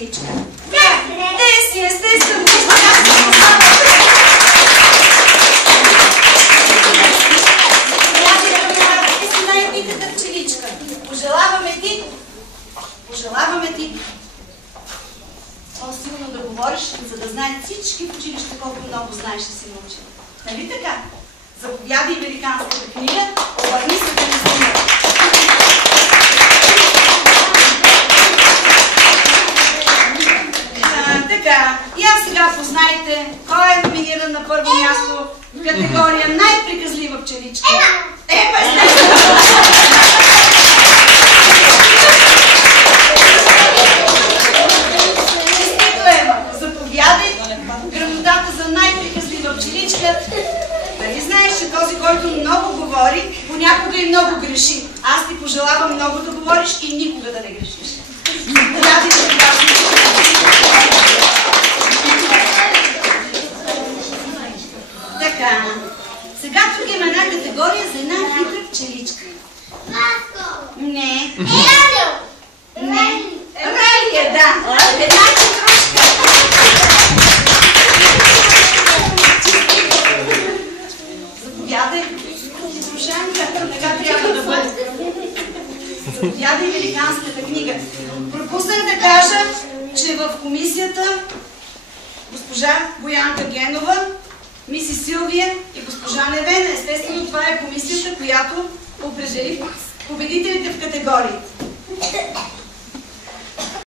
пчеличка? Деси, естествено. Ти си най-питата пчеличка. Пожелаваме ти по-силно да говориш, за да знаят всички в училище колко много знаеш и си научила. Нали така? Заповядай американската книга, обърни се да не снимат. Така, и аз сега познайте кой е номиниран на първо място в категория най-приказлива пчеличка. Ева, заповядай грамотата за най-приказлива пчеличка. Дали знаеш, че този, който много говори, понякога и много греши. Аз ти пожелавам много да говориш и никога да не грешиш. Така, сега тук има една категория за една хитра пчеличка. Не. Не. Релия, да. Една хитрушка. Заповядай. Хитрушанка, така трябва да бъде. Заповядай американската книга. Пропуснах да кажа, че в комисията госпожа Боянка Генова, миси Силвия и госпожа Невена. Естествено, това е комисията, която определи победителите в категориите.